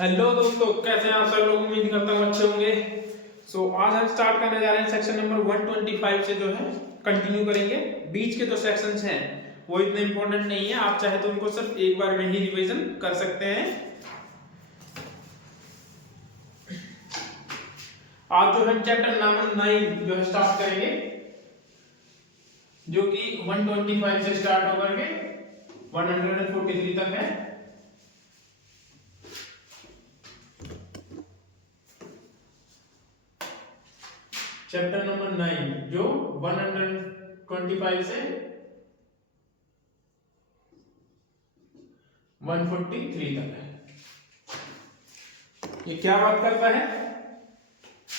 Hello दोस्तों, कैसे हैं आप सब लोग। उम्मीद करता हूँ अच्छे होंगे। आज हम स्टार्ट करने जा रहे हैं सेक्शन नंबर 125 से जो है कंटिन्यू करेंगे। बीच के जो सेक्शंस हैं वो इतने इंपॉर्टेंट नहीं है, आप चाहे तो उनको सिर्फ एक बार में ही रिवीजन कर सकते हैं। आज जो है चैप्टर नंबर 9 जो है स्टार्ट करेंगे, जो कि 125 से स्टार्ट होकर के 143 तक है। चैप्टर नंबर 9 जो 125 से 143 तक है। ये क्या बात करता है?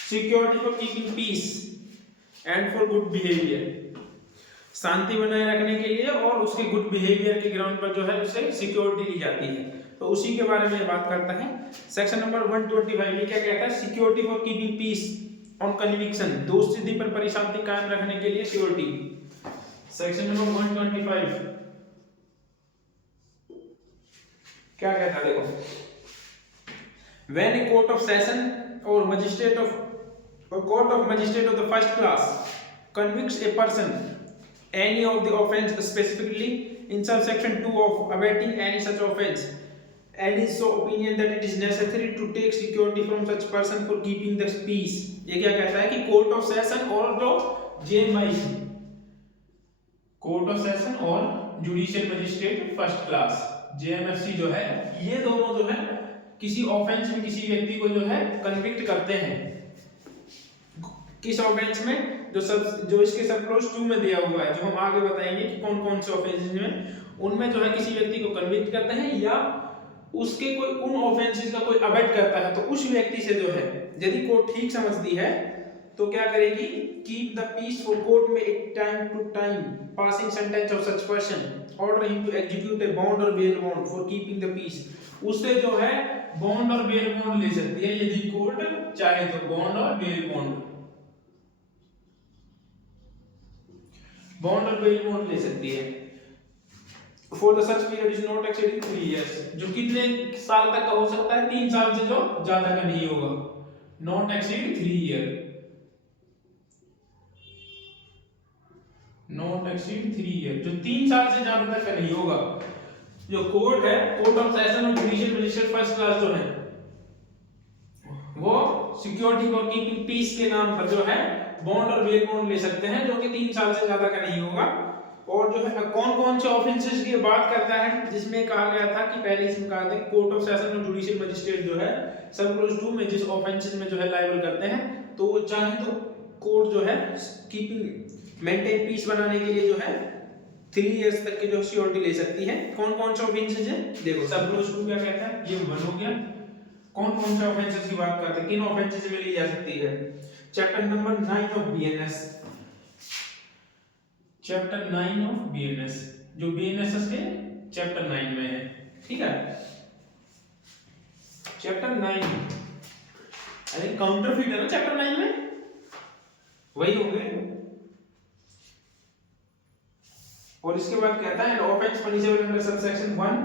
Security for keeping peace and for good behaviour, शांति बनाए रखने के लिए और उसके गुड बिहेवियर के ग्राउंड पर जो है उसे सिक्योरिटी ली जाती है। तो उसी के बारे में बात करता है। सेक्शन नंबर 125 में क्या कहता है? Security for keeping peace on conviction, दोष सिद्धि पर परिशांति कायम रखने के लिए सिक्योरिटी। सेक्शन नंबर 125 क्या कहता है? देखो, when a court of session or court of magistrate of the first class convicts a person any of the offence specifically in subsection 2 of abetting any such offence and is so opinion that it is necessary to take security from such person for keeping the peace। ये क्या कहता है कि court of session और जो जेएमआईसी, court of session और judicial magistrate first class JMFC जो है, ये दोनों जो है किसी ऑफेंस में किसी व्यक्ति को जो है कन्विक्ट करते हैं। किस ऑफेंस में? जो इसके सब क्लोज 2 में दिया हुआ है, जो हम आगे बताएंगे कि कौन कौन से ऑफेंसेस में, उनमें जो है किसी व्यक्ति को कन्विक्ट करते हैं या उसके कोई उन ऑफेंसेस का कोई अबेट करता है। तो उस व्यक्ति से जो है यदि कोर्ट ठीक समझती है तो क्या करेगी? Keep the peace for court में एक time to time passing sentence of such person order him to execute a bond और bail bond for keeping the peace. उससे जो है बॉन्ड और बेल बॉन्ड ले सकती है यदि कोर्ट चाहे तो। बॉन्ड और बेल बॉन्ड ले सकती है। For the such period is not exceeding 3 years, जो कितने साल तक का हो सकता है? 3 साल से जो ज्यादा का नहीं होगा। Not exceed 3 year, not exceed 3 year, जो 3 साल से ज्यादा तक का नहीं होगा। जो कोर्ट है, कोर्ट ऑफ सेशन और जुडिशियल मजिस्ट्रेट फर्स्ट क्लास जो है, वो सिक्योरिटी फॉर कीपिंग पीस के नाम पर जो है बॉन्ड और बेल बॉन्ड ले सकते हैं, जो कि 3 साल से ज्यादा का नहीं होगा। और जो है कौन कौन से ऑफेंसेस की बात करता है, जिसमें कहा गया था कि पहले इसमें कहा था कि कोर्ट ऑफ सेशन और जुडिशियल मजिस्ट्रेट जो है सब क्लोज 2 में जिस ऑफेंसेस में जो है लायबल करते हैं, तो वो चाहे तो कोर्ट जो है कीपिंग मेंटेन पीस बनाने के लिए जो है 3 इयर्स तक की जो सिक्योरिटी ले सकती है। कौन कौन से ऑफेंसेस है? देखो, सब क्लोज 2 क्या कहता है? ये 1 हो गया। कौन कौन से ऑफेंसेस की बात करते हैं, किन ऑफेंसेस में ली जा सकती है? Chapter number 9 of BNS, chapter 9 of BNS, जो बीएनएस के चैप्टर 9 में है। ठीक है, चैप्टर 9 अरे काउंटरफीट है ना चैप्टर 9 में, वही होंगे। और इसके बाद कहता है offence punishable under subsection 1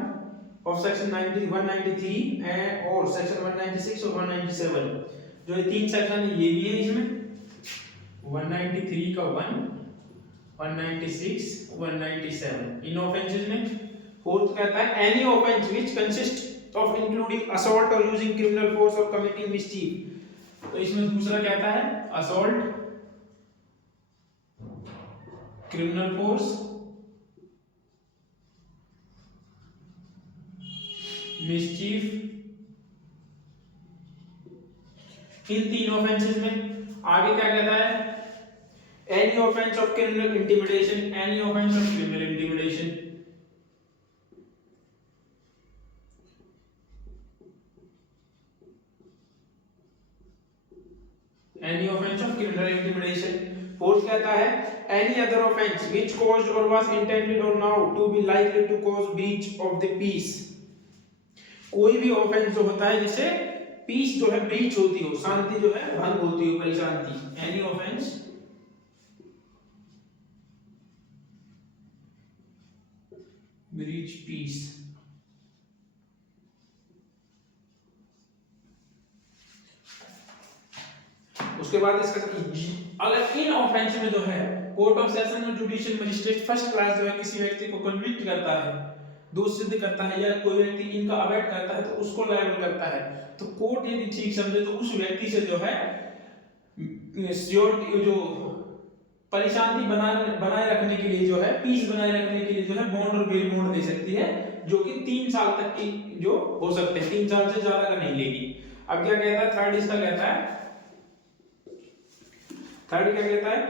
of section 193 and और सेक्शन 196 और 197, जो ये 3 सेक्शन है ये भी है इसमें। 193 का 1, 196, 197, इन ऑफेंसेस में। फोर्थ कहता है any offence which consist of including assault और यूजिंग क्रिमिनल फोर्स और कमिटिंग मिसचीफ। तो इसमें दूसरा कहता है असॉल्ट, क्रिमिनल फोर्स, मिसचीफ, इन 3 ऑफेंसेस में। आगे क्या कहता है? Any offence of criminal intimidation, any offence of criminal intimidation, any offence of criminal intimidation. Fourth कहता है any other offence which caused or was intended or now to be likely to cause breach of the peace। कोई भी offence जो होता है जिसे piece जो है ब्रीच होती हो, शांति जो है भंग होती हो, परिशांति। एनी ऑफेंस ब्रीच पीस, उसके बाद इसका अगर इन ऑफेंस में जो है कोर्ट ऑफ सेशन और जुडिशियल मजिस्ट्रेट फर्स्ट क्लास जो है किसी व्यक्ति को कन्विक्ट करता है, दोष सिद्ध करता है, या कोई व्यक्ति इनका अवॉइड करता है तो उसको लायबल करता है, तो कोर्ट यदि ठीक समझे तो उस व्यक्ति से जो है श्योरिटी जो परिशांति बनाए रखने के लिए जो है, पीस बनाए रखने के लिए जो है बॉन्ड और बेल बॉन्ड दे सकती है, जो कि 3 साल तक की जो हो सकते हैं, 3 साल से ज्यादा का नहीं लेगी। अब क्या कहता है थर्ड, इसका कहता है थर्ड क्या कहता है,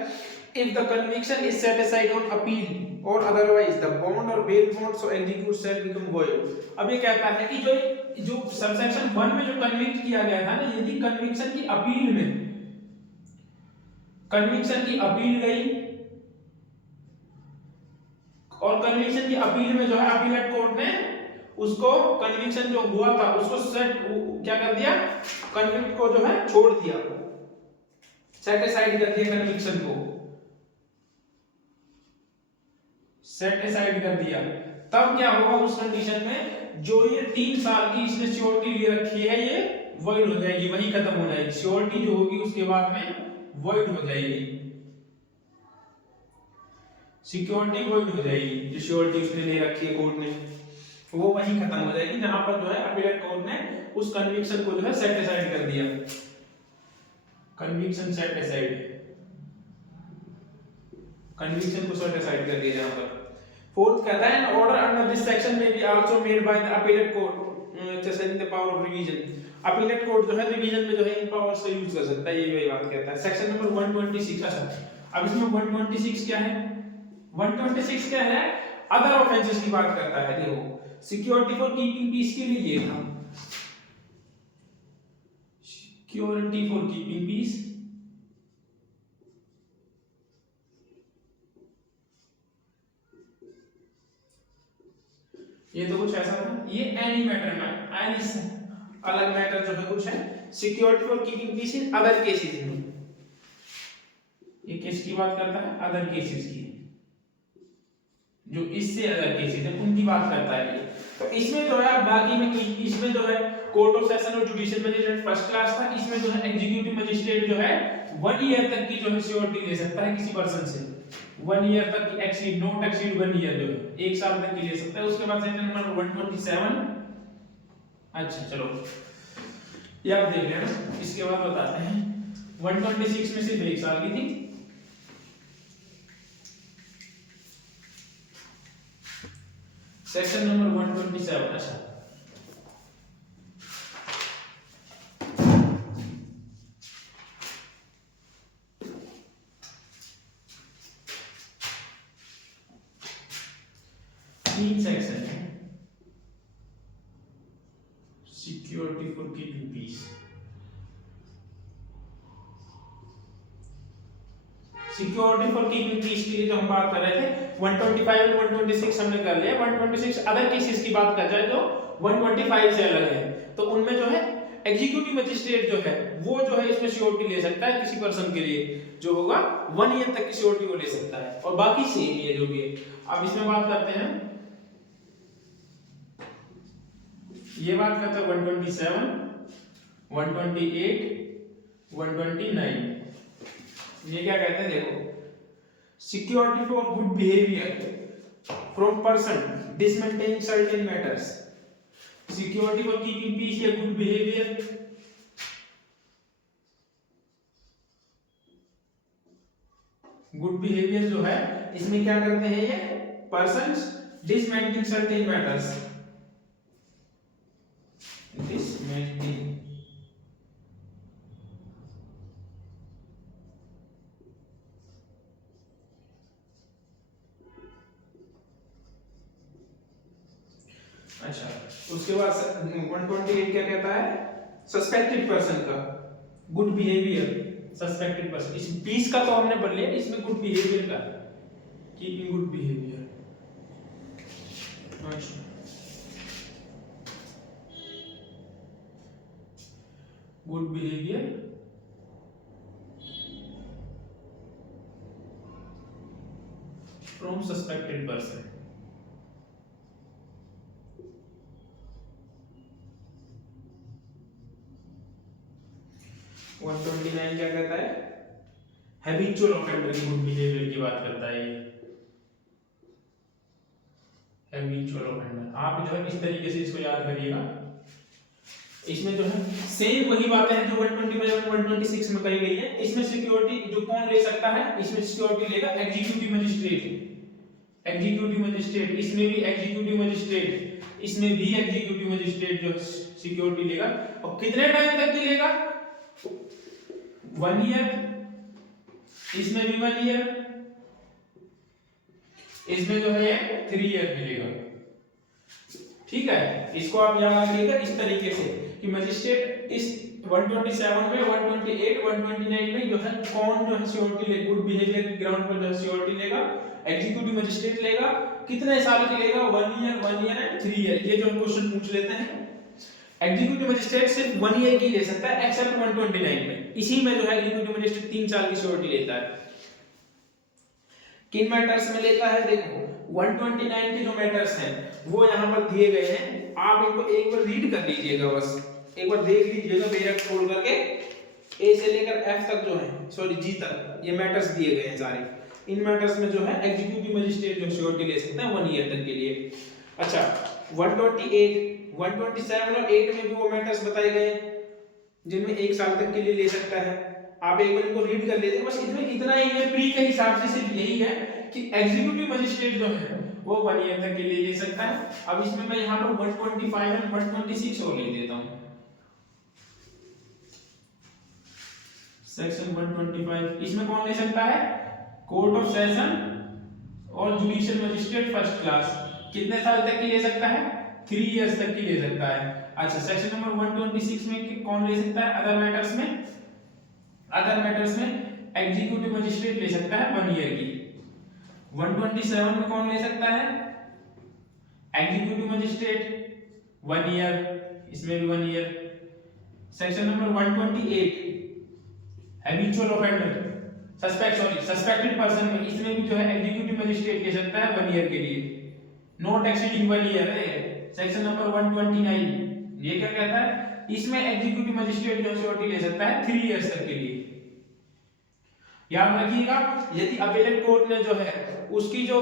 if the conviction is set aside on appeal or otherwise the bond or bail bond so execute shall become void। अब ये कहता है कि जो सबसेक्शन 1 में जो कन्विक्ट किया गया था ना, यदि कन्विक्शन की अपील में कन्विक्शन की अपील गई और कन्विक्शन की अपील में जो है अपीलेट कोर्ट ने उसको कन्विक्शन जो हुआ था उसको सेट क्या कर दिया, कन्विक्ट को जो है छोड़ दिया, सेट असाइड कर दिया, कन्विक्शन को सेट असाइड कर दिया, तब क्या होगा उस कंडीशन में जो ये 3 साल की इसने श्योरिटी ले रखी है ये वॉइड हो जाएगी, वही खत्म हो जाएगी, श्योरिटी जो होगी उसके बाद में वॉइड हो जाएगी, सिक्योरिटी वॉइड हो जाएगी, जो श्योरिटी उसने ले रखी है कोर्ट ने वो वही खत्म हो जाएगी, जहां पर जो है अपीलेट कोर्ट ने उस कन्विक्शन को जो है सेट असाइड कर दिया, कन्विक्शन सेट असाइड, कन्विक्शन को सेट असाइड कर दिया जहां पर। फोर्थ कहता है an order under this section में be also made by the appellate court exercising the power of revision. Appellate court जो है रिवीजन में जो है इन पावर्स का यूज कर सकता है, ये वही बात कहता है। Section number 126। अच्छा अब इसमें 126 क्या है, 126 क्या है, अदर ऑफेंसेस की बात करता है। देखो सिक्योरिटी फॉर कीपिंग पीस के लिए ये था, सिक्योरिटी फॉर कीपिंग पीस, ये तो कुछ ऐसा था, ये एनी मैटर में एनी से अलग मैटर जो है कुछ है, security for keeping peace in other cases में, ये किसकी बात करता है, अदर केसेस की, जो इससे अदर केसेस है उनकी बात करता है ये। तो इसमें जो है बाकी में इसमें जो है कोर्ट ऑफ सेशन और जुडिशियल मजिस्ट्रेट फर्स्ट क्लास था, इसमें जो है एग्जीक्यूटिव मजिस्ट्रेट जो है 1 ईयर तक की जो है श्योरिटी ले सकता है किसी पर्सन से, 1 ईयर तक की, एक्सीड नॉट एक्सीड 1 ईयर जो है 1 साल तक की ले सकता है। उसके बाद सेक्शन नंबर 127। अच्छा चलो ये आप देख लेना, इसके बाद बताते हैं। 126 में सिर्फ 1 साल की थी, सेक्शन नंबर 127। अच्छा तीन सेक्शन है, security for keeping peace, security for keeping peace के लिए जो हम बात कर रहे थे 125 और 126 हमने कर लिया। 126 अदर केसेस की बात कर जाए जो 125 से अलग है, तो उनमें जो है एग्जीक्यूटिव मजिस्ट्रेट जो है वो जो है इसमें श्योरिटी ले सकता है किसी पर्सन के लिए, जो होगा 1 ईयर तक की श्योरिटी वो ले सकता है, और बाकी सेम ही है जो भी है। अब इसमें बात करते हैं, ये बात करते हैं 127, 128, 129। ये क्या कहते हैं देखो, security for good behaviour from person disseminating certain matters, security for keeping peace या गुड बिहेवियर, गुड बिहेवियर जो है इसमें क्या करते हैं ये persons disseminating certain matters, disseminating अच्छा उसके बाद 128 क्या कहता है, सस्पेक्टेड पर्सन का गुड बिहेवियर, सस्पेक्टेड पर्सन, इस 20 का तो हमने पढ़ लिया, इसमें गुड बिहेवियर का कीपिंग गुड बिहेवियर। अच्छा good behaviour from suspected person, 129 क्या कहता है? हैबिचुअल ऑफेंडर की गुड बिहेवियर की बात करता है ये। हैबिचुअल ऑफेंडर आप जो है इस तरीके से इसको याद करिएगा। इसमें जो है सेम वही बातें हैं जो 125 और 126 में कही गई है। इसमें सिक्योरिटी जो कौन ले सकता है, इसमें सिक्योरिटी लेगा एग्जीक्यूटिव मजिस्ट्रेट। एग्जीक्यूटिव मजिस्ट्रेट, इसमें भी एग्जीक्यूटिव मजिस्ट्रेट, इसमें भी एग्जीक्यूटिव मजिस्ट्रेट जो सिक्योरिटी लेगा। और कितने टाइम तक की लेगा? 1 ईयर, इसमें भी 1 ईयर, इसमें जो है 3 ईयर मिलेगा। ठीक है, इसको आप याद रखिएगा इस तरीके से कि मजिस्ट्रेट इस 127 में 128 129 में जो है कौन जो है सिक्योरिटी ले, गुड बिहेवियर के ग्राउंड पर जो है सिक्योरिटी लेगा, एग्जीक्यूटिव मजिस्ट्रेट लेगा। कितने साल के लेगा? 1 ईयर एंड 3 ईयर। ये जो क्वेश्चन पूछ लेते हैं। एग्जीक्यूटिव मजिस्ट्रेट सिर्फ 1 ईयर की ले सकता है एक्सेप्ट 129 में। इसी में जो है एग्जीक्यूटिव मजिस्ट्रेट 3 साल की सिक्योरिटी लेता है। किन मैटर्स में लेता है? देखो 129 के जो मैटर्स हैं वो यहाँ पर दिए गए हैं। आप इनको एक बार रीड कर लीजिएगा, बस एक बार देख लीजिएगा बेरक खोल करके। ए से लेकर एफ तक जो है, सॉरी जी तक, ये मैटर्स दिए गए हैं सारे। इन मैटर्स में जो है एग्जीक्यूटिव मजिस्ट्रेट जो सिक्योरिटी ले सकता है 1 ईयर तक के लिए। अच्छा 128 127 और 8 में भी वो मैटर्स बताए गए जिनमें 1 साल तक के लिए ले सकता है। आप एक बार इनको रीड कर लेते हैं, बस इसमें इतना ही है। प्री के हिसाब से सिर्फ यही है कि एग्जीक्यूटिव मजिस्ट्रेट जो है वो 1 ईयर तक के लिए ले सकता है। अब इसमें मैं यहाँ पर 125 और 126 और ले देता हूँ। सेक्शन 125, इसमें कौन ले सकता है? कोर्ट ऑफ सेशन और जुडिशियल मजिस्ट्रेट फर्स्ट क्लास। कितने साल तक की ले सकता है? 3 इयर्स तक की ले सकता है। अच्छा सेक्शन नंबर 126 में कौन ले सकता है? अदर मैटर्स में एग्जीक्यूटिव मजिस्ट्रेट ले सकता है 1 ईयर की। 127 में कौन ले सकता है? एग्जीक्यूटिव मजिस्ट्रेट 1 ईयर, इसमें भी 1 year. Section number 128 habitual offender suspected person में, इसमें भी जो है एग्जीक्यूटिव मजिस्ट्रेट ले सकता है 1 ईयर के लिए, नॉट एक्सीडिंग 1 ईयर है। सेक्शन नंबर 129 ये क्या कहता है? इसमें एग्जीक्यूटिव मजिस्ट्रेट जो सिक्योरिटी ले सकता है 3 इयर्स तक के लिए। याद रखिएगा, यदि अपेलेट कोर्ट ने जो है उसकी जो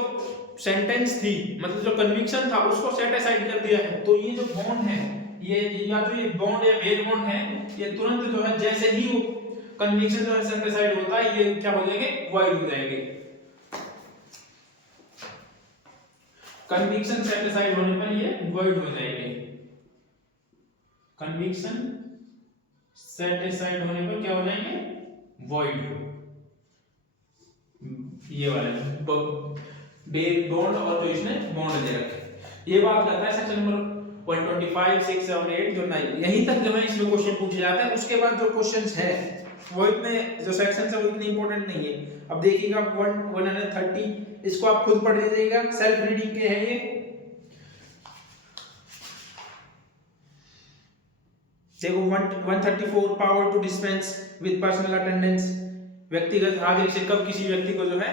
सेंटेंस थी, मतलब जो कन्विक्शन था, उसको सेट असाइड कर दिया है, तो ये जो बॉन्ड है, ये या जो ये बॉन्ड या बेल बॉन्ड है, ये तुरंत जो है जैसे ही वो कन्विक्शन जो है सेट असाइड होता है, ये क्या हो जाएंगे? वॉइड हो जाएंगे। कन्विक्शन सेट असाइड होने पर ये वॉइड हो जाएंगे। कन्विक्शन सेट असाइड होने पर क्या हो जाएंगे? वॉइड। ये वाले बेल बॉन्ड और जो इसने बॉन्ड दे रखे, ये बात करता है सेक्शन नंबर 125 6 7 8 जो 9, यहीं तक जो है इसमें क्वेश्चन पूछे जाता है। उसके बाद जो क्वेश्चंस है वो इतने जो सेक्शंस है वो इतने इंपॉर्टेंट नहीं है। अब देखिएगा 130, इसको आप खुद पढ़ लीजिएगा, सेल्फ रीडिंग के है ये। देखो 134 power to dispense with personal attendance, व्यक्तिगत हाजिरी से कब किसी व्यक्ति को जो है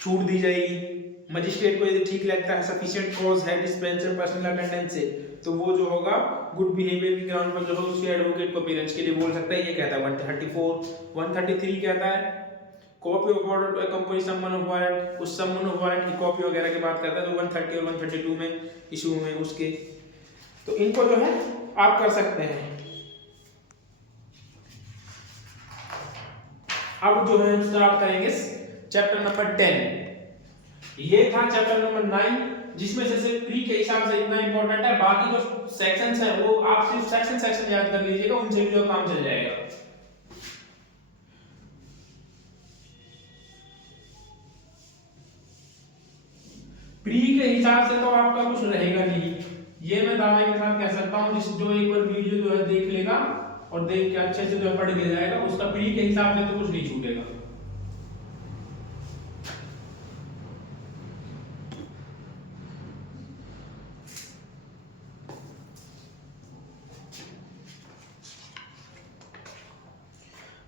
छूट दी जाएगी। मजिस्ट्रेट को यदि ठीक लगता है, सफिशिएंट कॉज है डिस्पेंस और पर्सनल अटेंडेंस से, तो वो जो होगा गुड बिहेवियर के ग्राउंड पर जो है उसके एडवोकेट को अपीयरेंस के लिए बोल सकता है। ये कहता है 134। 133 कहता है copy of order to accompany summon of warrant, उस समन ऑफ वारंट की कॉपी वगैरह की बात करता है, तो 130 और 132 में इशू में उसके, तो इनको जो है आप कर सकते हैं। अब जो है स्टार्ट करेंगे चैप्टर नंबर 10। ये था चैप्टर नंबर 9, जिसमें से सिर्फ प्री के हिसाब से इतना इंपॉर्टेंट है। बाकी जो सेक्शंस है वो आप सिर्फ सेक्शन याद कर लीजिएगा, उनसे भी जो काम चल जाएगा। प्री के हिसाब से तो आपका कुछ रहेगा नहीं, ये मैं दावे के साथ कह सकता हूँ। जिस जो एक बार वीडियो जो है देख लेगा और देख के अच्छे से जो पढ़ के जाएगा, उसका प्री के हिसाब से तो कुछ नहीं छूटेगा।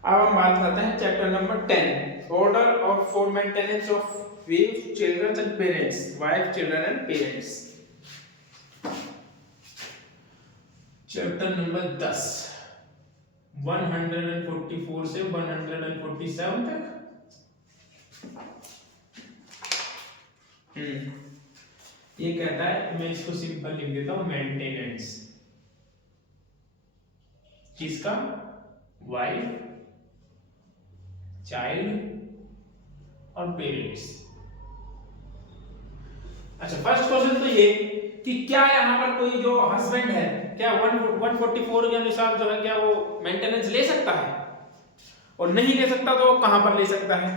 अब हम बात करते हैं chapter number 10, order of for maintenance of wife children and parents, wife children and parents. Chapter number 10, 144 से 147 तक। ये कहता है, मैं इसको सिंपल लिख देता हूं, मेंटेनेंस किसका, वाइफ, चाइल्ड और पेरेंट्स। अच्छा, फर्स्ट क्वेश्चन तो ये कि क्या यहाँ पर कोई जो हस्बैंड है क्या 144 के अनुसार जो है क्या वो मेंटेनेंस ले सकता है, और नहीं ले सकता तो कहां पर ले सकता है,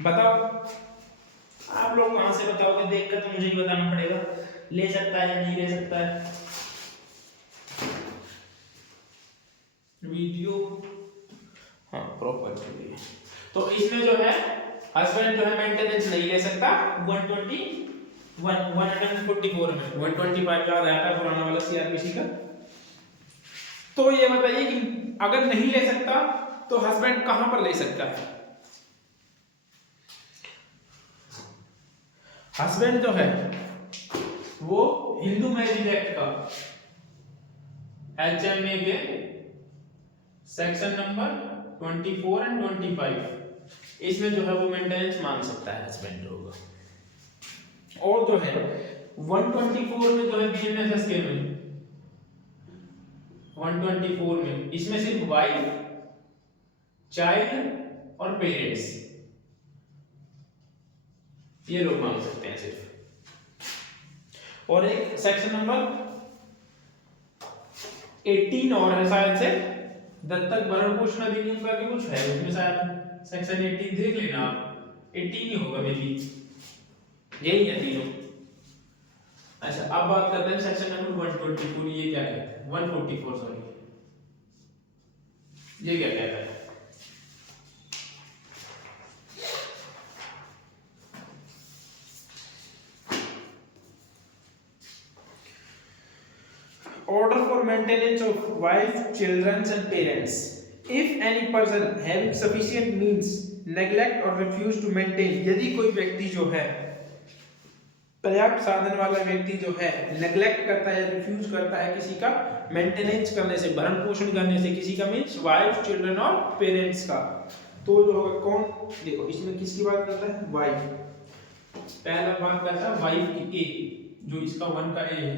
बताओ आप लोग कहां से बताओगे, देखकर तो मुझे ही बताना पड़ेगा, ले सकता है या नहीं ले सकता है। वीडियो हाँ प्रॉपर चलिए। तो इसमें जो है हस्बैंड जो है मेंटेनेंस नहीं ले सकता 144 में, 125 याद आया था पुराना वाला सीआरपीसी का। तो ये बताइए कि अगर नहीं ले सकता तो हस्बैंड कहां पर ले सकता है। हस्बैंड जो है वो हिंदू मैरिज एक्ट का HMA के सेक्शन नंबर 24 एंड 25 इसमें जो है वो मेंटेनेंस मांग सकता है हस्बैंड होगा। और जो है 124 में जो है BNSS के में 124 में इसमें सिर्फ वाइफ, चाइल्ड और पेरेंट्स ये लोग मांग सकते हैं सिर्फ। और एक सेक्शन नंबर 18 और है शायद से, दत्तक भरण पोषण अधिनियम का भी कुछ है उसमें, शायद सेक्शन 18 देख लेना आप, 18 ही होगा मेरी, यही है तीनों। अच्छा, अब बात करते हैं सेक्शन नंबर 124, ये क्या कहता है, 144 सॉरी, ये क्या कहता है। Order for maintenance of wife, children and parents. If any person having sufficient means neglect or refuse to maintain, यदि कोई व्यक्ति जो है पर्याप्त साधन वाला व्यक्ति जो है नेग्लेक्ट करता है, रिफ्यूज करता है किसी का मेंटेनेंस करने से, भरण पोषण करने से, किसी का मीन्स वाइफ, चिल्ड्रन और पेरेंट्स का, तो जो होगा कौन, देखो इसमें किसकी बात करता है, वाइफ, पहला बात करता है वाइफ की, ए जो इसका 1 का ए है,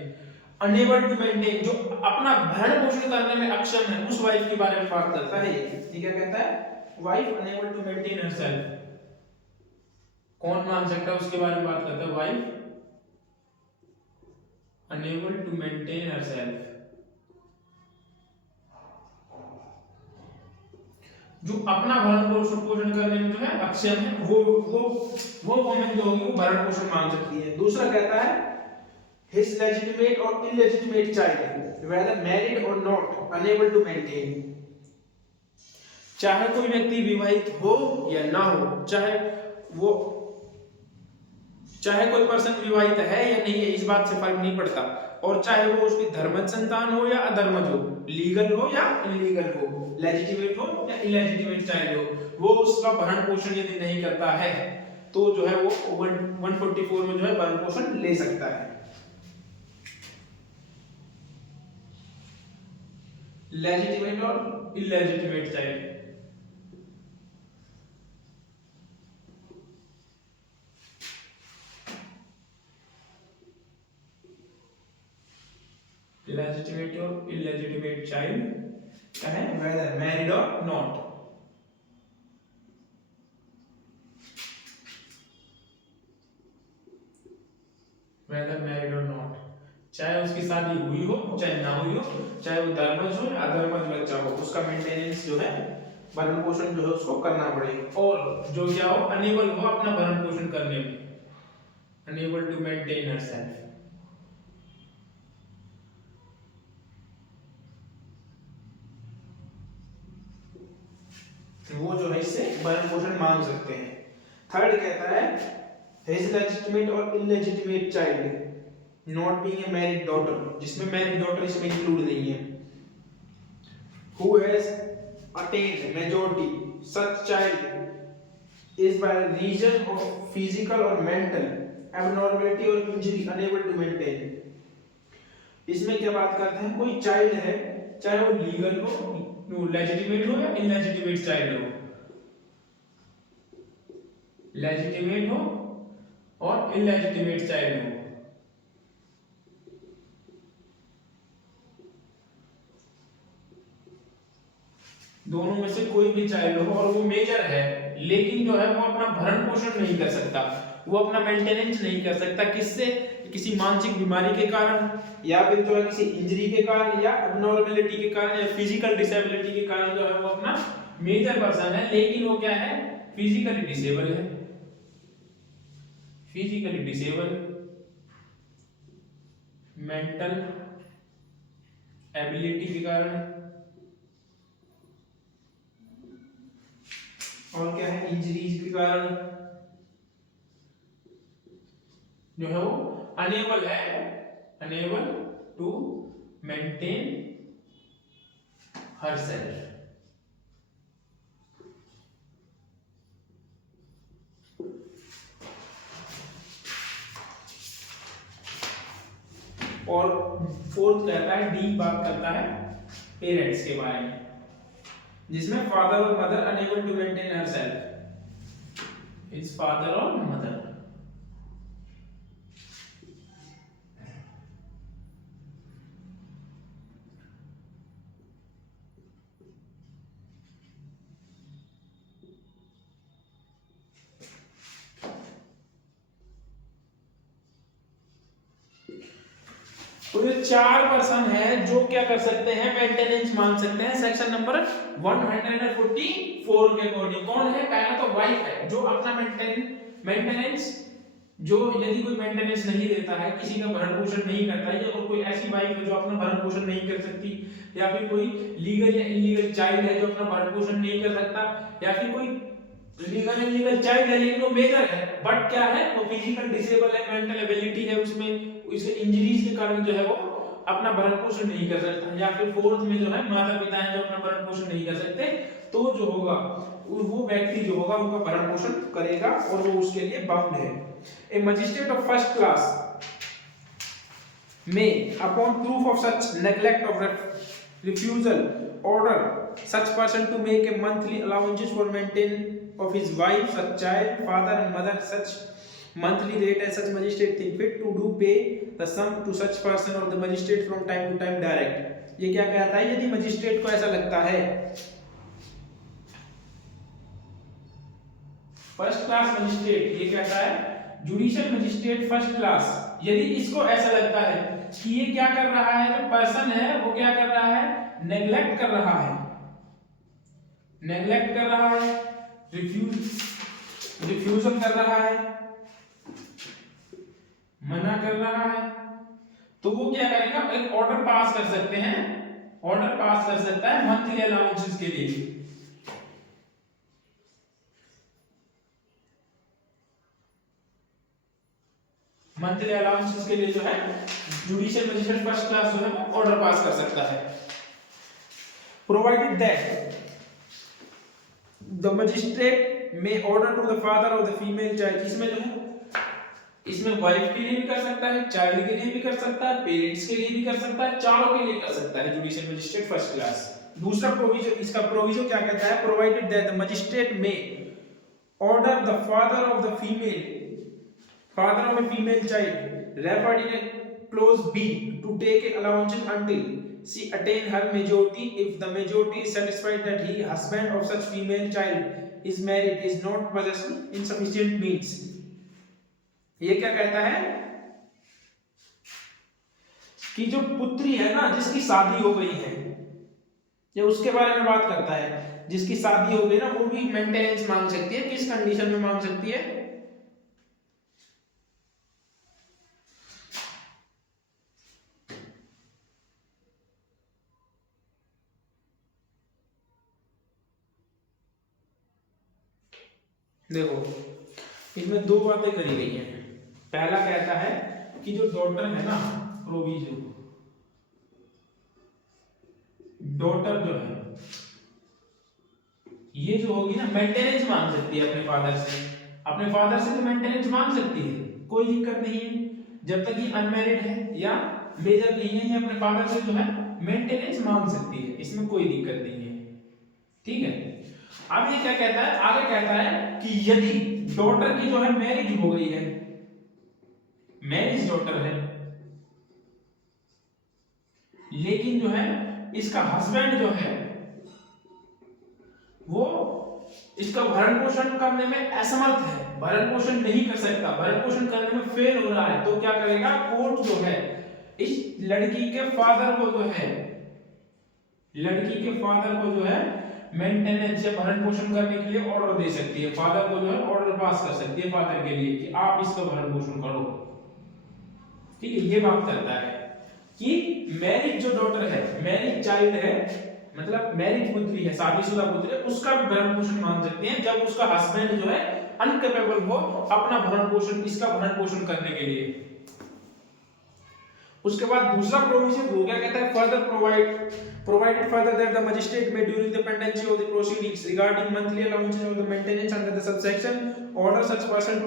अनेबल टू मेंटेन जो अपना भरण पोषण करने में अक्षम है उस वाइफ के बारे में बात करता है। ये क्या कहता है, wife unable to maintain herself, कौन मान सकता है उसके बारे में बात करता है, wife unable to maintain herself, जो अपना भरण पोषण करने में जो है अक्षम है, वो वुमेन जो होगी वो भरण पोषण मांग सकती है। दूसरा कहता है his legitimate or illegitimate child, whether married or not, unable to maintain, चाहे कोई व्यक्ति विवाहित हो या ना हो, चाहे कोई पर्सन विवाहित है या नहीं है इस बात से फर्क नहीं पड़ता, और चाहे वो उसकी धर्मज संतान हो या अधर्मज हो, लीगल हो या इलीगल हो, लेजिटिमेट हो या इलेजिटिमेट चाइल्ड हो, वो उसका भरण पोषण यदि नहीं करता है तो जो है वो 144 में जो है भरण पोषण ले सकता है। लेजिटिमेट और इलेजिटिमेट चाइल्ड, लेजिटिमेट और इलेजिटिमेट चाइल्ड क्या है, वेदर मैरिड और नॉट, वेदर मैरिड और नॉट, चाहे उसकी शादी हुई हो चाहे ना हुई हो, चाहे वो धर्मज हो या अधर्मज बच्चा हो, उसका मेंटेनेंस जो है भरण पोषण जो है उसको करना पड़ेगा। और जो क्या हो, अनेबल हो अपना भरण पोषण करने में, अनेबल टू मेंटेन हरसेल्फ, वो जो है इससे भरण पोषण मांग सकते हैं। थर्ड कहता है his legitimate और illegitimate child not being a married daughter, जिसमें मैरिड डॉटर इसमें इंक्लूड नहीं है, who has attained majority, such child is by reason of physical or mental abnormality or injury unable to maintain। इसमें क्या बात करते हैं, कोई चाइल्ड है चाहे वो लीगल हो, लेजिटिमेट हो या इनलेजिटिमेट चाइल्ड हो, लेजिटिमेट हो और इनलेजिटिमेट चाइल्ड हो। दोनों में से कोई भी चाइल्ड हो और वो मेजर है, लेकिन जो है वो अपना भरण पोषण नहीं कर सकता, वो अपना मेंटेनेंस नहीं कर सकता, किससे? किसी मानसिक बीमारी के कारण, या फिर जो है किसी इंजरी के कारण, या अबनॉर्मेलिटी के कारण, या फिजिकल डिसेबिलिटी के कारण जो है वो अपना मेजर पर्सन है, लेकिन वो क्या है? फिजिकली डिसेबल है, फिजिकली डिसेबल, मेंटल एबिलिटी के कारण, और क्या है? इंजरीज के कारण जो है वो अनेबल है, अनेबल टू मेंटेन हरसेल्फ। और फोर्थ कहता है, डी बात करता है पेरेंट्स के बारे में, जिसमें फादर और mother unable to maintain herself, is father और मदर। तो ये चार पर्सन है जो क्या कर सकते हैं? मेंटेनेंस मांग सकते हैं सेक्शन नंबर 144 के अकॉर्डिंग। कौन है? पहला तो वाइफ है जो अपना मेंटेनेंस, जो यदि कोई मेंटेनेंस नहीं देता है, किसी का भरण पोषण नहीं करता है, या कोई ऐसी वाइफ है जो अपना भरण पोषण नहीं कर सकती, या फिर कोई लीगल या इलीगल चाइल्ड है जो अपना भरण पोषण नहीं कर सकता, या फिर कोई लीगल इलीगल चाइल्ड है लेकिन वो मेजर है, बट क्या है? वो फिजिकल डिसेबल है, मेंटल एबिलिटी है उसमें, इसके इंजरीज के कारण जो है वो अपना भरण पोषण नहीं कर सकता, या फिर फोर्थ में जो है माता पिता है जो अपना भरण पोषण नहीं कर सकते, तो जो होगा वो व्यक्ति जो होगा उनका भरण पोषण करेगा और वो उसके लिए बाउंड है। ए मजिस्ट्रेट ऑफ फर्स्ट क्लास में upon proof of such neglect of refusal order such person to make a monthly allowances for maintenance of his wife, such child, father and mother, such monthly rate as such magistrate think fit to do pay the sum to such person or the magistrate from time to time direct। ये क्या कहता है? यदि magistrate को ऐसा लगता है, first class magistrate, ये कहता है जुडिशियल मजिस्ट्रेट फर्स्ट क्लास, यदि इसको ऐसा लगता है कि ये क्या कर रहा है, जो पर्सन है वो क्या कर रहा है? नेग्लेक्ट कर रहा है, नेग्लेक्ट कर रहा है, रिफ्यूजल कर रहा है, मना कर रहा है, तो वो क्या करेगा? एक ऑर्डर पास कर सकते हैं, ऑर्डर पास कर सकता है मंथली अलाउंसेस के लिए। मंथली अलाउंसेस के लिए जो है जुडिशियल मजिस्ट्रेट फर्स्ट क्लास जो है वो ऑर्डर पास कर सकता है। प्रोवाइडेड दैट द मजिस्ट्रेट में order to the father of the female child, इसमें जो है इसमें वाइफ के लिए भी कर सकता है, चाइल्ड के लिए भी कर सकता है, पेरेंट्स के लिए भी कर सकता है, चारों के लिए कर सकता है जुडिशियल मजिस्ट्रेट फर्स्ट क्लास। दूसरा प्रोविजन, इसका प्रोविजन क्या कहता है? प्रोवाइडेड दैट द मजिस्ट्रेट में order the father of the female, father of a female child referred in a clause B to take allowances until she attain her majority if the majority is satisfied that he husband of such female child is married is not possessing insufficient means। ये क्या कहता है कि जो पुत्री है ना, जिसकी शादी हो गई है, ये उसके बारे में बात करता है, जिसकी शादी हो गई ना, वो भी मेंटेनेंस मांग सकती है। किस कंडीशन में मांग सकती है? देखो इसमें दो बातें करी गई हैं। पहला कहता है कि जो डॉटर है ना, प्रोविजो, डॉटर जो है ये जो होगी ना, मेंटेनेंस मांग सकती है अपने फादर से, अपने फादर से तो मेंटेनेंस मांग सकती है, कोई दिक्कत नहीं है, जब तक ये अनमैरिड है या मेजर नहीं है, ये अपने फादर से जो है मेंटेनेंस मांग सकती है, इसमें कोई दिक्कत नहीं है, ठीक है। अब ये क्या कहता है, आगे कहता है कि यदि डॉटर की जो है मैरिज हो गई है, मैरिज डॉटर है, लेकिन जो है इसका हस्बैंड जो है वो इसका भरण पोषण करने में असमर्थ है, भरण पोषण नहीं कर सकता, भरण पोषण करने में फेल हो रहा है, तो क्या करेगा, कोर्ट जो है इस लड़की के फादर को जो है, लड़की के फादर को जो है मेंटेनेंस या भरण पोषण करने के लिए ऑर्डर दे सकती है, फादर को जो है ऑर्डर पास कर सकती है फादर के लिए कि आप इसका भरण पोषण करो, ठीक है। ये बात करता है कि मैरिज जो डॉटर है, मैरिज चाइल्ड है, मतलब मैरिज पुत्री है, शादीशुदा पुत्री है, उसका भी भरण पोषण मांग सकते हैं जब उसका हस्बैंड जो है अनकेपेबल हो अपना भरण पोषण, इसका भरण पोषण करने के लिए। उसके बाद दूसरा प्रोविजन वो क्या कहता है, further provided further that the magistrate may during the pendency of the proceedings regarding monthly allowances or the maintenance under the subsection order such person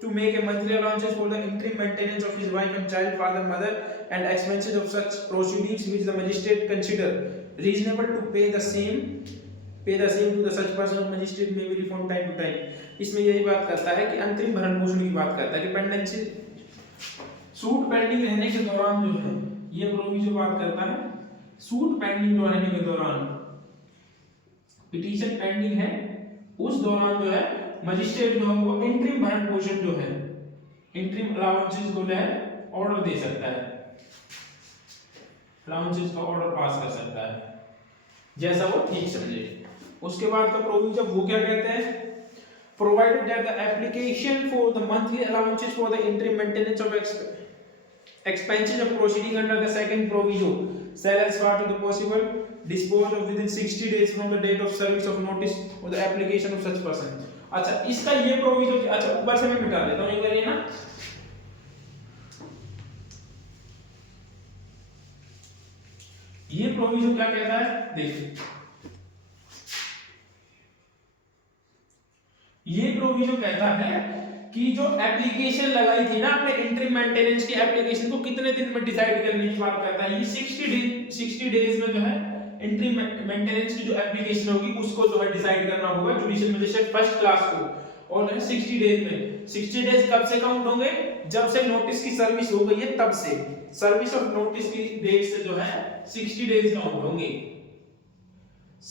to make a monthly allowances for the interim maintenance of his wife and child, father, mother, and expenses of such proceedings which the magistrate consider reasonable to pay the same to the such person of magistrate may be reformed time to time। इसमें यही बात करता है कि अंतरिम भरण पोषण की बात करता है कि पेंडेंसी सूट पेंडिंग रहने के दौरान जो है, ये प्रोविजन बात करता है सूट पेंडिंग जो रहने के दौरान, पिटीशन पेंडिंग है उस दौरान जो है मजिस्ट्रेट जो है वो इंटरिम भरण पोषण जो है, इंटरिम अलाउंसेस को जो है ऑर्डर दे सकता है, अलाउंसेस का ऑर्डर पास कर सकता है जैसा वो ठीक समझे। उसके बाद का प्रोविजन वो क्या कहते हैं, provided that the application for the monthly allowances for the interim maintenance of expenses of proceeding under the second proviso shall as far to the possible dispose of within 60 days from the date of service of notice or the application of such person। अच्छा इसका ये proviso, अच्छा ऊपर से मैं मिटा देता हूं एक बार, ये ना ये प्रोविजो क्या कहता है, देखिए ये प्रोविजन कहता है कि जो एप्लीकेशन लगाई थी ना आपने इंटरिम मेंटेनेंस की एप्लीकेशन को कितने दिन में डिसाइड करने की बात करता है, ये 60 डेज में जो है इंटरिम मेंटेनेंस की जो एप्लीकेशन होगी उसको जो है डिसाइड करना होगा जुडिशियल मजिस्ट्रेट फर्स्ट क्लास को, और 60 डेज में, 60 डेज कब से काउंट होंगे, जब से नोटिस की सर्विस हो गई है तब से, सर्विस ऑफ नोटिस की डेट से जो है 60 डेज काउंट होंगे,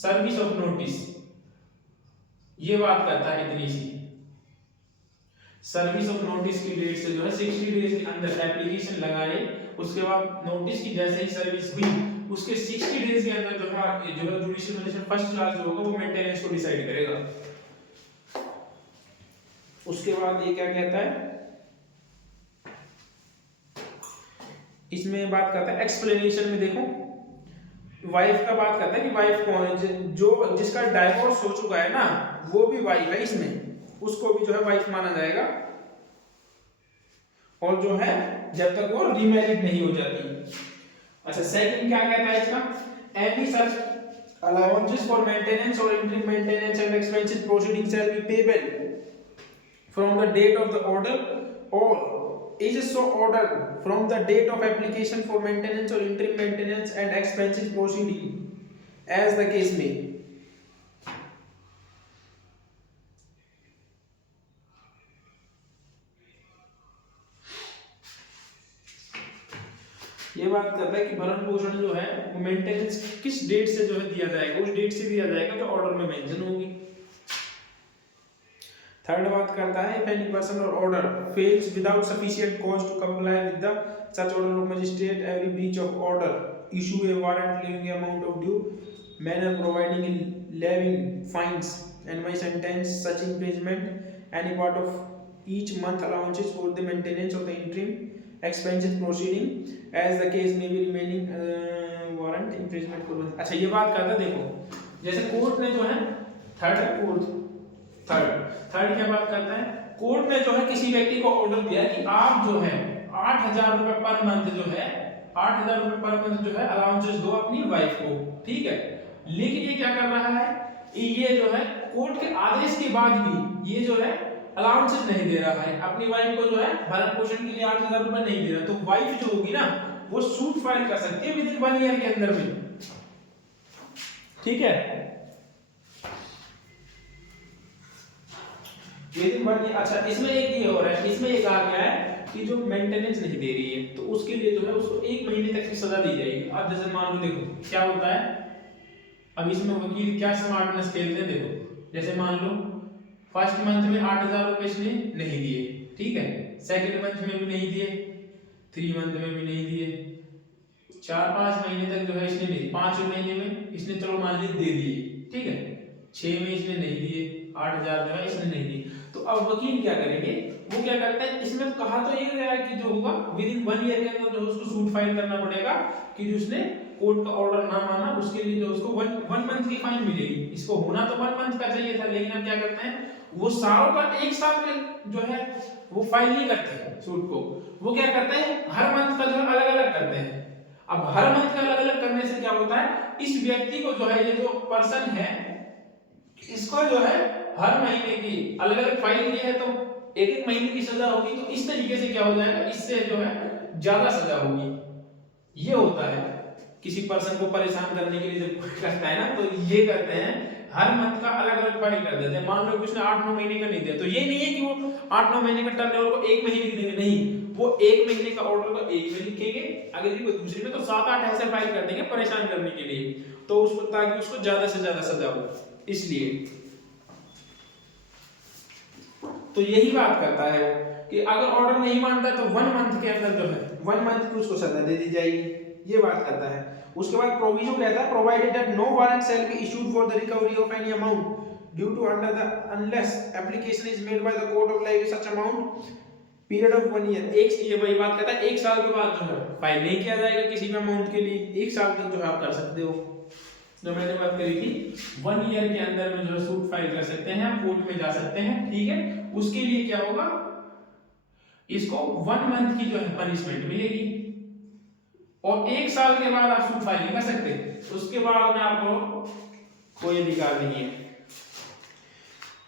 सर्विस ऑफ नोटिस ये बात करता है इतनी सी, सर्विस ऑफ नोटिस की डेट से जो है 60 डेज के अंदर एप्लीकेशन लगाए, उसके बाद नोटिस की जैसे ही सर्विस हुई उसके 60 डेज के अंदर जो है जुडिशियल मजिस्ट्रेट फर्स्ट क्लास जो होगा वो मेंटेनेंस को डिसाइड करेगा। उसके बाद ये क्या कहता है, इसमें बात करता है एक्सप्लेनेशन में, देखो वाइफ का बात करता है कि वाइफ कौन है, जो जिसका डाइवोर्स हो चुका है ना वो भी वाइफ है, इसमें उसको भी जो है वाइफ माना जाएगा, और जो है जब तक वो रीमैरिड नहीं हो जाती। अच्छा सेकंड क्या कहता है इसका, any such allowances for maintenance or interim maintenance and expenses proceeding shall be payable from the date of the order or is so ordered from the date of application for maintenance or interim maintenance and expenses proceeding as the case may। ये बात करता है कि भरण पोषण जो है वो मेंटेनेंस किस डेट से जो है दिया जाएगा, उस डेट से दिया जाएगा जो ऑर्डर में मेंशन होगी। थर्ड बात करता है if any person or order fails without sufficient cause to comply with the such order of magistrate, every breach of order issue a warrant leaving amount of due manner providing in levying fines and by sentence such imprisonment any part of each month allowances for the maintenance of the interim expenses proceeding as the case may be remaining warrant imprisonment for। अच्छा ये बात करता है, देखो जैसे court ने जो है थर्ड क्या बात करता है, कोर्ट ने जो है किसी व्यक्ति को ऑर्डर दिया कि आप जो है 8,000 रुपए पर मंथ जो है 8,000 रुपए पर मंथ जो है अलाउंसेस दो अपनी वाइफ को, ठीक है। लेकिन ये क्या कर रहा है, ये जो है कोर्ट के आदेश के बाद भी ये जो है अलाउंसेस नहीं दे रहा है अपनी वाइफ को, जो है भरण पोषण के लिए 8,000 रुपए नहीं दे रहा, तो वाइफ जो होगी ना वो सूट फाइल कर सकती है विद इन 1 ईयर के अंदर में, ठीक है, विद इन 1 ईयर। अच्छा इसमें एक ये हो रहा है, इसमें एक आ गया है कि जो मेंटेनेंस नहीं दे रही है तो उसके लिए जो है उसको 1 महीने तक की सजा दी जाएगी। अब जैसे मान लो, देखो क्या होता है, अब इसमें वकील क्या स्मार्टनेस खेलते हैं, देखो जैसे मान लो फर्स्ट मंथ में 8,000 रुपए इसने नहीं दिए, ठीक है, सेकंड मंथ में भी नहीं दिए, 3 मंथ में भी नहीं दिए, 4-5 महीने तक जो है इसने नहीं, 5 महीने में इसने चलो मान लीजिए दे दिए, ठीक है, 6 में इसने नहीं दिए, 8,000 जो है इसने नहीं दिए, तो अब वकील क्या करेंगे, वो क्या करता है, इसमें कहा तो ये गया है कि जो होगा विद इन 1 ईयर के अंदर जो उसको सूट फाइल करना पड़ेगा कि जो उसने कोर्ट का ऑर्डर ना माना उसके लिए जो उसको 1 मंथ की फाइन मिलेगी। इसको होना तो 1 मंथ का चाहिए था, लेकिन हम क्या करते हैं, वो सालों का एक साथ में जो है वो फाइल नहीं करते सूट को, वो क्या करते हैं हर मंथ का जो है अलग अलग करते हैं। अब हर मंथ का अलग अलग करने से क्या होता है, इस व्यक्ति को जो है, ये जो पर्सन है, इसको जो है हर महीने की अलग अलग फाइल की है तो एक एक महीने की सजा होगी, तो इस तरीके से क्या हो जाएगा, इससे जो है ज्यादा सजा होगी। ये होता है किसी पर्सन को परेशान करने के लिए जब करता है ना, तो ये करते हैं हर मंथ का अलग अलग फाइल कर देते हैं। मान लो कि उसने 8-9 महीने का नहीं दिया, तो ये नहीं है कि वो 8-9 महीने का टर्नओवर को 1 महीने की देंगे, नहीं, वो 1 महीने का ऑर्डर को 1 में लिखेंगे, अगली को दूसरी में, तो 7-8 ऐसे फाइल कर देंगे परेशान करने के लिए, तो उसको ताकि उसको ज्यादा से ज्यादा सजा हो, इसलिए तो यही बात करता है वो कि अगर ऑर्डर नहीं मानता तो 1 मंथ के अंदर जो है 1 मंथ की उसको सजा दे दी जाएगी, ये बात करता है। उसके बाद प्रोविजो कहता है provided that no warrant shall be issued for the recovery of any amount due to under the unless application is made by the court of law such amount period of 1 year. एक ये वही बात कहता है 1 साल के बाद जो है फाइल नहीं किया जाएगा किसी भी अमाउंट के लिए, 1 साल तक जो है आप कर सकते हो। जो मैंने बात करी थी 1 ईयर के अंदर में जो है सूट फाइल कर सकते हैं, कोर्ट में जा सकते हैं, ठीक है। उसके लिए क्या होगा, इसको 1 मंथ की जो है पनिशमेंट मिलेगी और 1 साल के बाद आप सूट फाइल नहीं कर सकते, उसके बाद में आपको कोई अधिकार नहीं है।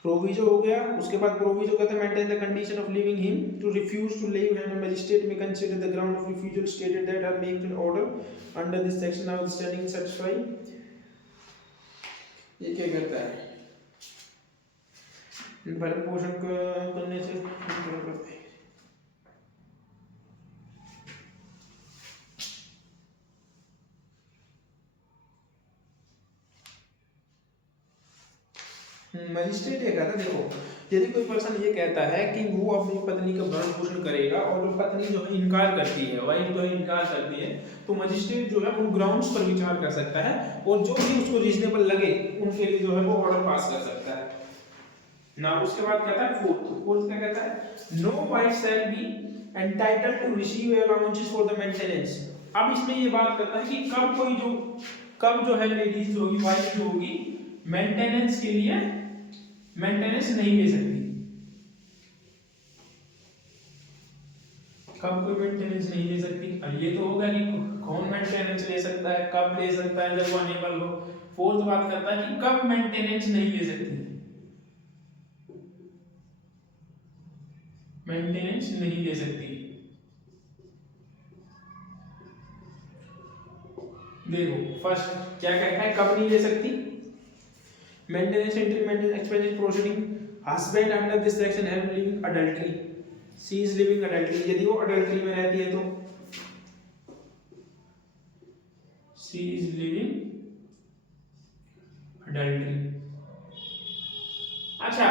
प्रोविजो हो गया। उसके बाद प्रोविजो कहता है maintain the condition of living him to refuse to leave him magistrate may consider the ground of refusal stated that are maked in order under this section now standing satisfy. ये क्या कहता है, भरण पोषण करने से मजिस्ट्रेट ये कहता है, देखो यदि कोई पर्सन ये कहता है कि वो अपनी पत्नी का भरण पोषण करेगा और जो पत्नी जो है इनकार करती है, वाइफ जो है इनकार करती है, तो मजिस्ट्रेट जो है उन ग्राउंड्स पर विचार कर सकता है और जो भी उसको रीजनेबल लगे उनके लिए जो है वो ऑर्डर पास कर सकता है ना। उसके बाद कहता है फोर्थ क्या कहता है, no wife shall be entitled to receive allowances for the maintenance. अब इसमें ये बात करता है कि कब जो है लेडीज जो होगी, वाइफ जो होगी, मेंटेनेंस के लिए मेंटेनेंस नहीं ले सकती, कब कोई मेंटेनेंस नहीं ले सकती। अब ये तो होगा कि कौन मेंटेनेंस ले सकता है, कब ले सकता है, जब वो अनेबल हो। फोर्थ बात करता है कि कब मेंटेनेंस नहीं ले सकती, मेंटेनेंस नहीं ले सकती। देखो फर्स्ट क्या कहता है, कब नहीं ले सकती, maintenance entry maintenance expense proceeding husband under this section have living adultery, she is living adultery, यदि वो अडल्टरी में रहती है तो शी इज लिविंग अडल्टरी। अच्छा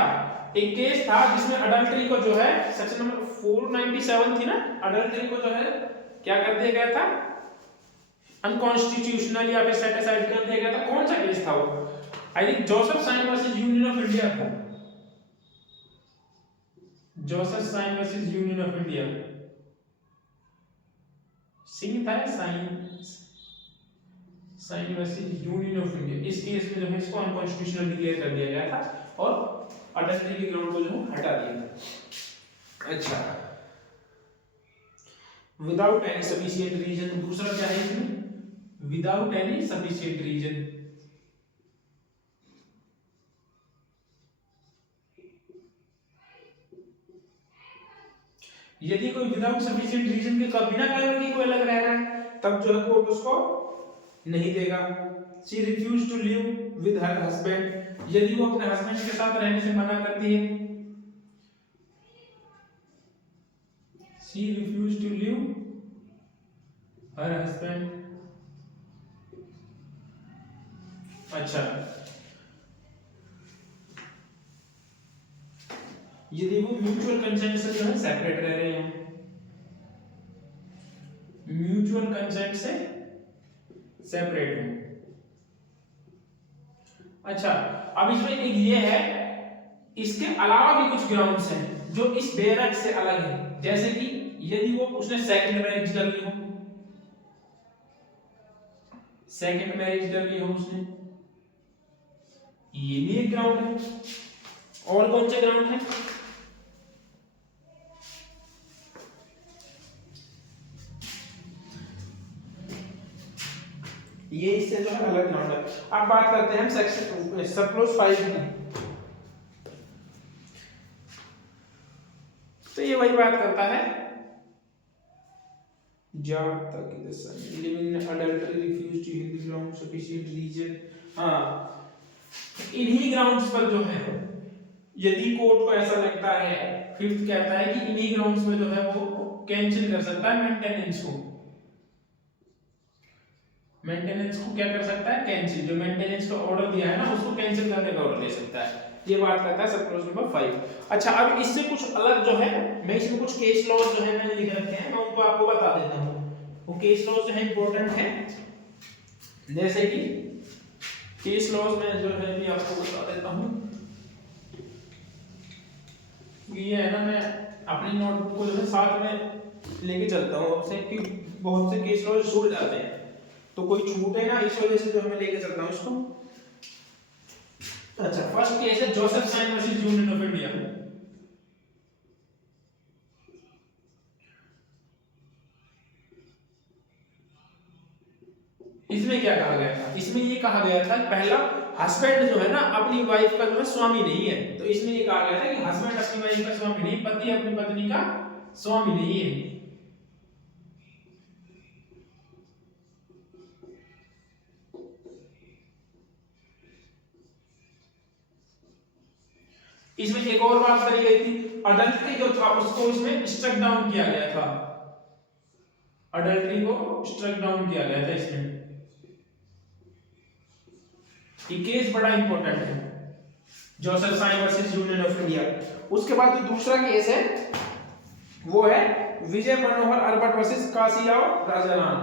एक केस था जिसमें अडल्टरी को जो है सेक्शन नंबर 497 थी ना, अडल्टरी को जो है क्या कर दिया गया था, अनकॉन्स्टिट्यूशनल या फिर सेट असाइड कर दिया गया था। कौन सा केस था वो, I think Joseph sign versus Union of India था, Joseph sign versus Union of India, Singh था Shine versus Union of India. इस केस में जो है इसको अनकॉन्स्टिट्यूशनल डिक्लेयर कर दिया गया था और अडल्टरी के ग्राउंड को जो है हटा दिया था। अच्छा विदाउट एनी सफिशिएंट रीजन, दूसरा क्या है इसमें, विदाउट एनी सफिशिएंट रीजन। यदि कोई विदाउट सफिशिएंट रीजन के बिना कारण के कोई अलग रह रहा है तब जो है कोर्ट उसको नहीं देगा। She refuse to live with her husband, यदि वो अपने हस्बैंड के साथ रहने से मना करती है। She refuse to live her husband. अच्छा, यदि वो म्यूचुअल कंसेंट से जो है सेपरेट रह रहे हैं, म्यूचुअल कंसेंट से सेपरेट है। अच्छा, अब इसमें एक ये है, इसके अलावा भी कुछ ग्राउंड्स हैं जो इस बेरक से अलग है, जैसे कि यदि वो उसने सेकंड मैरिज कर ली हो, सेकंड मैरिज कर ली हो उसने, ये भी एक ग्राउंड है। और कौन से ग्राउंड है? ये इससे जो है अलग ग्राउंड है। अब बात करते हैं हम सेक्शन सब क्लॉज 5 की। तो ये वही बात करता है, जब तक लिविंग अडल्टरी रिफ्यूज टू हिंदी ग्राउंड सफिशिएंट रीजन। हाँ, इन्हीं ग्राउंड्स पर जो है यदि कोर्ट को ऐसा लगता है, फिफ्थ कहता है कि इन्हीं ग्राउंड्स में जो है वो कैंसिल कर सकता है मेंटेनेंस को। मेंटेनेंस को क्या कर सकता है? कैंसिल। जो मेंटेनेंस का ऑर्डर दिया है ना उसको कैंसिल करने का ऑर्डर दे सकता है। ये बात करता है सब क्लॉज नंबर 5। अच्छा, अब इससे कुछ अलग जो है, मैं इसमें कुछ केस लॉज जो है मैंने लिख रखे हैं, मैं उनको आपको बता देता हूँ। वो केस लॉज जो है इंपॉर्टेंट है, जैसे कि केस लॉज में जो है भी आपको बता देता हूँ। ये है ना, मैं अपनी नोटबुक को जो है साथ में लेके चलता हूँ उससे कि बहुत से केस लॉज छूट जाते हैं, तो कोई छूटे ना, इस वजह से जो मैं लेके चलता हूँ इसको। अच्छा, फर्स्ट केस है Joseph sign versus Union of India. इसमें क्या कहा गया था? इसमें ये कहा गया था पहला, हस्बैंड जो है ना अपनी वाइफ का जो है स्वामी नहीं है, तो इसमें ये कहा गया था कि हस्बैंड अपनी वाइफ का स्वामी नहीं, पति अपनी पत्नी का स्वामी नहीं है। इसमें एक और बात करी गई थी, अडल्ट्री जो था उसको इसमें स्ट्रक डाउन किया गया था, अडल्ट्री को स्ट्रक डाउन किया गया था इसमें। ये केस बड़ा इंपॉर्टेंट है, Joseph sign versus Union of India. उसके बाद जो दूसरा केस है वो है Vijay Manohar Albert versus Kashirao Rajaram.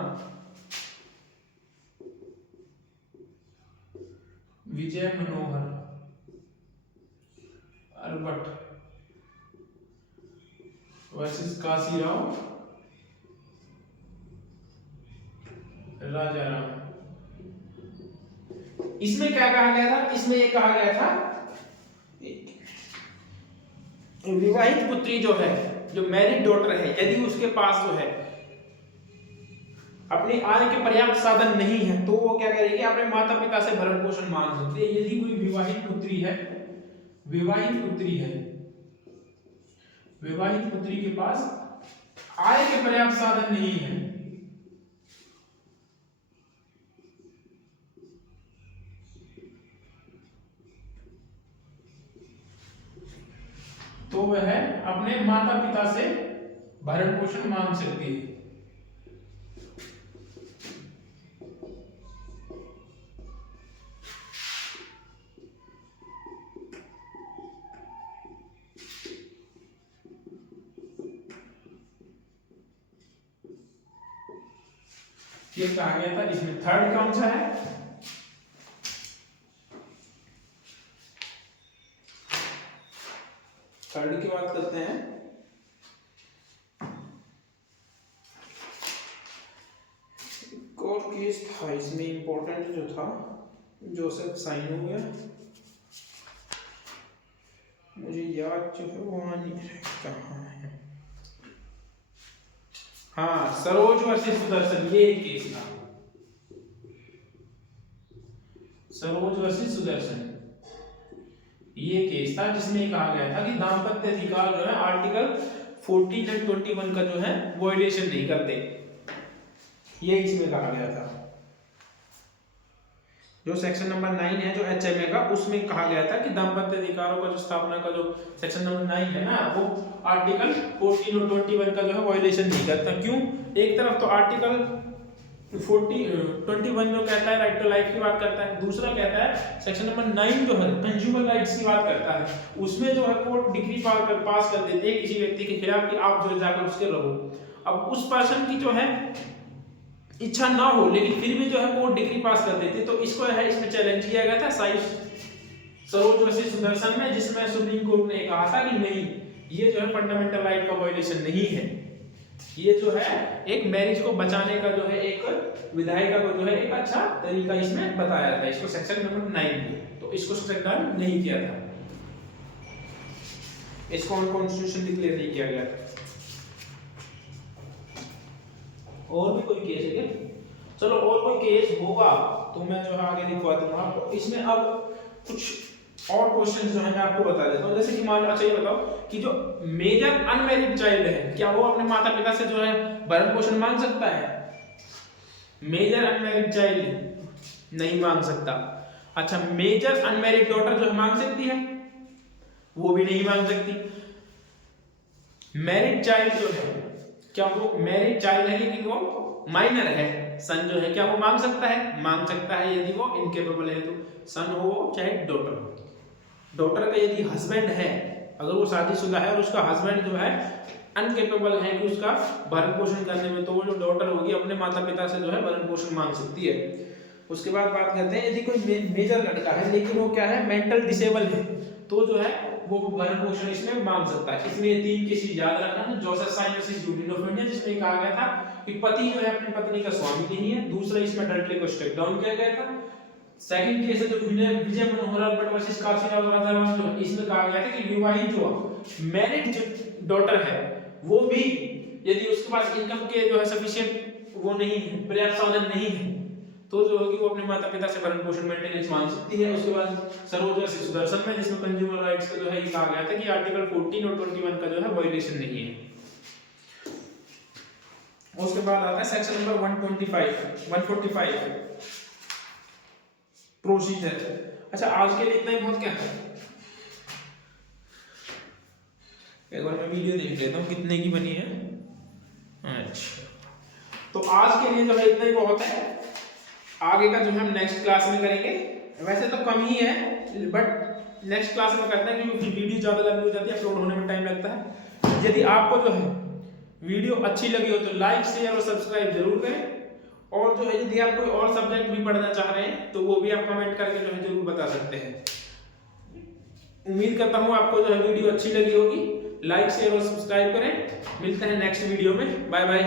Vijay Manohar Albert versus Kashirao Rajaram. इसमें क्या कहा गया था? इसमें ये कहा गया था विवाहित पुत्री जो है, जो मैरिड डॉटर है, यदि उसके पास जो है अपनी आय के पर्याप्त साधन नहीं है तो वो क्या करेगी? अपने माता पिता से भरण पोषण मांग सकती है। यदि कोई विवाहित पुत्री है, विवाहित पुत्री है, विवाहित पुत्री के पास आय के पर्याप्त साधन नहीं है, तो वह अपने माता पिता से भरण पोषण मांग सकती है। ये कहा गया था। इसमें थर्ड कौन सा है? थर्ड की बात करते हैं। एक और केस था इसमें इंपॉर्टेंट जो था, जोसेफ साइन हो गया, मुझे याद जो है वो कहाँ है। हाँ, सरोज वर्सेस सुदर्शन, ये एक केस था, सरोज वर्सेस सुदर्शन। ये केस था जिसमें कहा गया था कि दाम्पत्य अधिकार जो है आर्टिकल 14 एंड 21 का जो है वायलेशन नहीं करते, ये इसमें कहा गया था। जो सेक्शन नंबर 9 है जो एचएमए का, उसमें कहा गया था कि दाम्पत्य अधिकारों का जो स्थापना का जो सेक्शन नंबर 9 है ना, वो आर्टिकल 14 और 21 का जो है वायलेशन नहीं करता। क्यों? एक तरफ तो आर्टिकल 21 जो कहता है राइट टू लाइफ की बात करता है, दूसरा कहता है सेक्शन नंबर 9 जो है कंज्यूमर राइट्स की बात करता है। उसमें जो है कोर्ट डिक्री पास कर देती है किसी व्यक्ति के खिलाफ कि आप जो जाकर उसके रहो। अब उस पर्सन की जो है इच्छा ना हो लेकिन फिर भी जो है कोर्ट डिग्री पास कर देते, तो इसको है इसमें चैलेंज किया गया था सरोज वर्सेस सुदर्शन में, जिसमें सुप्रीम कोर्ट ने कहा था कि नहीं, ये जो है फंडामेंटल राइट का वायलेशन नहीं है, ये जो है एक मैरिज को बचाने का जो है एक विधायिका को जो है एक अच्छा तरीका इसमें बताया था, इसको सेक्शन नंबर 9 को, तो इसको सस्पेंड नहीं किया था, इसको अनकॉन्स्टिट्यूशनल डिक्लेयर नहीं किया गया था। और भी कोई केस है क्या? चलो और कोई केस होगा तो मैं जो है आगे लिखवा दूंगा आपको। इसमें अब कुछ और क्वेश्चन जो है मैं आपको बता देता हूँ। जैसे कि मान लो, अच्छा ये बताओ कि जो मेजर अनमैरिड चाइल्ड है, क्या वो अपने माता पिता से जो है भरण पोषण मांग सकता है? मेजर अनमैरिड चाइल्ड नहीं मांग सकता। अच्छा, मेजर अनमैरिड डॉटर जो है मांग सकती है? वो भी नहीं मांग सकती। मैरिड चाइल्ड जो है, क्या वो मैरिड चाइल्ड है लेकिन वो माइनर है, सन जो है, क्या वो मांग सकता है? मांग सकता है यदि वो इनकेपेबल है तो, सन हो चाहे डॉटर हो। डॉटर का यदि हस्बैंड है, अगर वो शादीशुदा है और उसका हस्बैंड जो है अनकेपेबल है कि उसका भरण पोषण करने में, तो वो जो डॉटर होगी अपने माता पिता से जो है भरण पोषण मांग सकती है। उसके बाद बात करते हैं यदि कोई मेजर लड़का है लेकिन वो क्या है मेंटल डिसेबल है, तो जो है वो भरण पोषण इसमें मांग सकता है। इसमें 3 केस याद रखना है, Joseph sign versus Union of India, जिसमें कहा गया था कि पति जो है अपनी पत्नी का स्वामी नहीं है। दूसरा इसमें अडल्ट्री को स्टेप डाउन किया गया था। सेकंड केस है जो विजय मनोहर भट्ट वर्सेस काशीराव राजाराम, जो इसमें कहा गया था कि विवाहित जो मैरिड जो डॉटर है वो भी यदि उसके पास इनकम के जो है सफिशिएंट वो नहीं है, पर्याप्त साधन नहीं है, तो जो होगी वो अपने माता पिता से भरण पोषण मेंटेनेंस मांग सकती है। उसके बाद सरोज वर्सेस सुदर्शन में, जिसमें कंज्यूमर राइट्स का जो है ये कहा गया था कि आर्टिकल 14 और 21 का जो है वायलेशन नहीं है। उसके बाद आता है सेक्शन नंबर 145 प्रोसीजर। अच्छा, आज के लिए इतना ही बहुत क्या है, एक बार मैं वीडियो देख लेता हूँ कितने की बनी है। अच्छा, तो आज के लिए जो है इतना ही बहुत है, आगे का जो है हम नेक्स्ट क्लास में करेंगे। वैसे तो कम ही है बट नेक्स्ट क्लास में करते हैं क्योंकि वीडियो ज़्यादा लंबी हो जाती है, अपलोड होने में टाइम लगता है। यदि आपको जो है वीडियो अच्छी लगी हो तो लाइक शेयर और सब्सक्राइब जरूर करें, और जो है यदि आप कोई और सब्जेक्ट भी पढ़ना चाह रहे हैं तो वो भी आप कमेंट करके जो है जरूर बता सकते हैं। उम्मीद करता हूँ आपको जो है वीडियो अच्छी लगी होगी। लाइक शेयर और सब्सक्राइब करें। मिलते हैं नेक्स्ट वीडियो में। Bye bye.